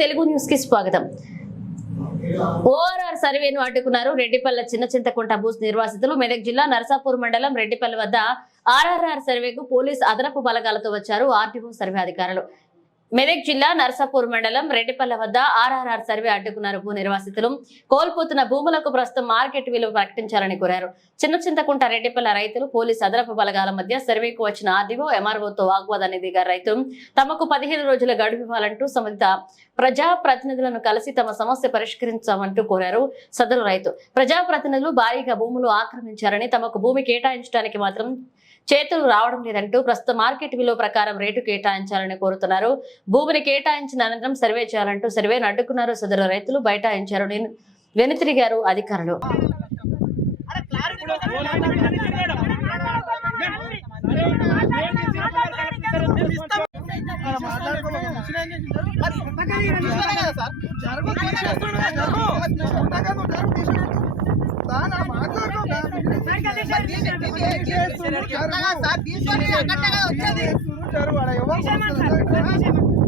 తెలుగు న్యూస్కి స్వాగతం. ఓఆర్ఆర్ సర్వేను అడ్డుకున్నారు రెడ్డిపల్ల చిన్న చింతకుంట భూస్ నిర్వాసితులు. మెదక్ జిల్లా నరసాపూర్ మండలం రెడ్డిపల్లె వద్ద ఆర్ఆర్ఆర్ సర్వేకు పోలీస్ అదనపు బలగాలతో వచ్చారు ఆర్టీఓ సర్వే అధికారులు. మెదక్ జిల్లా నర్సాపూర్ మండలం రెడ్డిపల్ల వద్ద ఆర్ఆర్ఆర్ సర్వే అడ్డుకున్నారు భూ నిర్వాసితులు. కోల్పోతున్న భూములకు ప్రస్తుతం మార్కెట్ విలువ ప్రకటించాలని కోరారు. చిన్న చింతకుంట రెడ్డిపల్ల రైతులు పోలీస్ అదనపు బలగాల మధ్య సర్వేకు వచ్చిన ఆర్డీఓ ఎంఆర్ఓతో వాగ్వాదాన్ని దిగారు రైతు. తమకు పదిహేను రోజుల గడువు ఇవ్వాలంటూ సంబంధిత ప్రజా ప్రతినిధులను కలిసి తమ సమస్య పరిష్కరించామంటూ కోరారు సదరు రైతు. ప్రజా ప్రతినిధులు భారీగా భూములు ఆక్రమించారని తమకు భూమి కేటాయించడానికి మాత్రం చేతులు రావడం లేదంటూ ప్రస్తుత మార్కెట్ విలువ ప్రకారం రేటు కేటాయించాలని కోరుతున్నారు. భూమిని కేటాయించిన అనంతరం సర్వే చేయాలంటూ సర్వేను అడ్డుకున్నారు సదరు రైతులు బైఠాయించారు. వెనుతిరిగారు అధికారులు.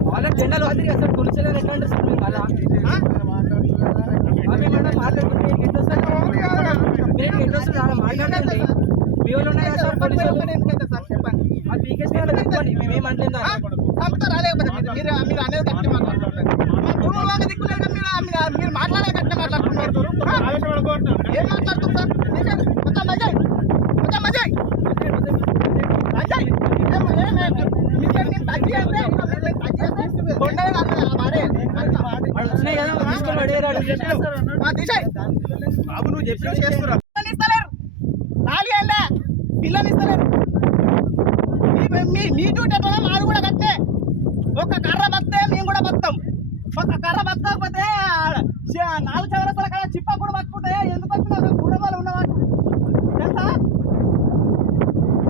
వాళ్ళకి జెండాలు అసలు కొలిచేదారు ఎట్లా అంటే సార్ మీరు అలా వాళ్ళు మాట్లాడుకుంటే ఎంత వస్తుంది మీరు ఎంత వస్తుంది అలా మాట్లాడండి మీ వాళ్ళు ఉన్నాయి కదా సార్ పోలీసు వాళ్ళు అది పీకేసి వాళ్ళు పెట్టుకోండి మేము ఏం అనలేదు మీరు మాట్లాడే కట్టే మాట్లాడుతున్నారు. ఏం మాట్లాడుతున్నారు సార్ మొత్తం మజాయ్ మొత్తం మజాయ్ మజాయ్ ఏం ఏం ఏం మీరు నేను తగ్గి అంటే మీరు తగ్గి అంటే కొండే నాకు మాడే వాళ్ళు వచ్చినాయి కదా తీసుకొని పడేయరాడు మా దిశాయ్ బాబు నువ్వు చెప్పిన ఇస్తలేరు. మీ- మీ డ్యూటీ ఎట్లా మాది కూడా కట్టే ఒక కర్ర బత్తే మేము కూడా బతాం ఒక కర్ర బతకపోతే నాలుగు చదరతల కదా చిప్ప కూడా బతుకుంటే ఎందుకు వచ్చిన కుటుంబాలు ఉన్నవాడు తెలుసా?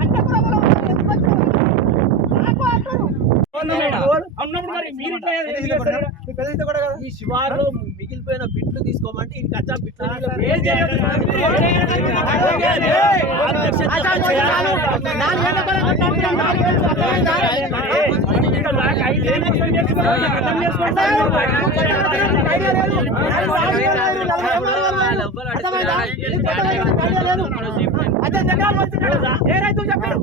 అంటే కుటుంబాలు ఎందుకు వచ్చిన నాకు అంటారు ఇట్లా ఏం చేస్తారు? ఈ శివారులో మిగిలిపోయిన బిట్లు తీసుకోమంటే ఇది కచ్చా బిట్లు ఏం చేయొద్దు సార్. ఏం రైతులు చెప్పారు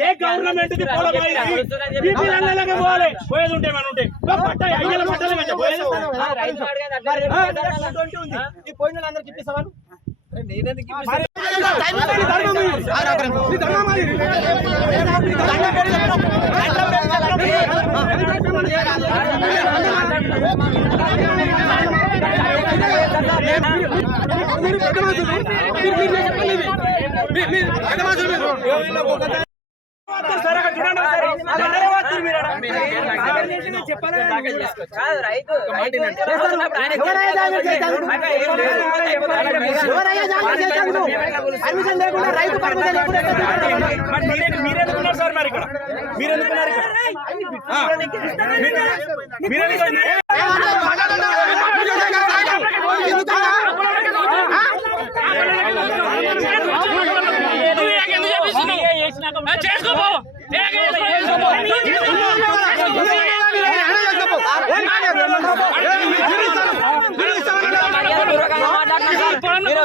ఏ- గవర్నమెంట్ పోవాలి. పోయేది ఉంటే ఏమైనా ఉంటే. పట్ట, ఐదేళ్ళ పట్టాలే మంచిగా పోయేది. ఈ పోయిన వాళ్ళందరికీ ఇప్పిస్తావా నేనెందుకు సార్ అక్కడ చూడండి ఒకసారి. అందరూ వస్తారు మీరు ఆడ. కాదు రైతు పర్మిషన్ లేకుండా రైతు పర్మిషన్ లేకుండా మీరెందుకున్నారు సార్ మరి ఇక్కడ మీరెందుకున్నారు ఇక్కడ ఆ. మీరు- మీరెందుకు చేసుకోపో మీరు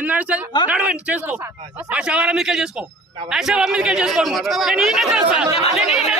ఏం నడుస్తుంది? నడవండి చేసుకో. ఆ శవాల మీదకే చేసుకో. ఆ శవం మీదకే చేసుకో నేను ఈయన నేను ఈయన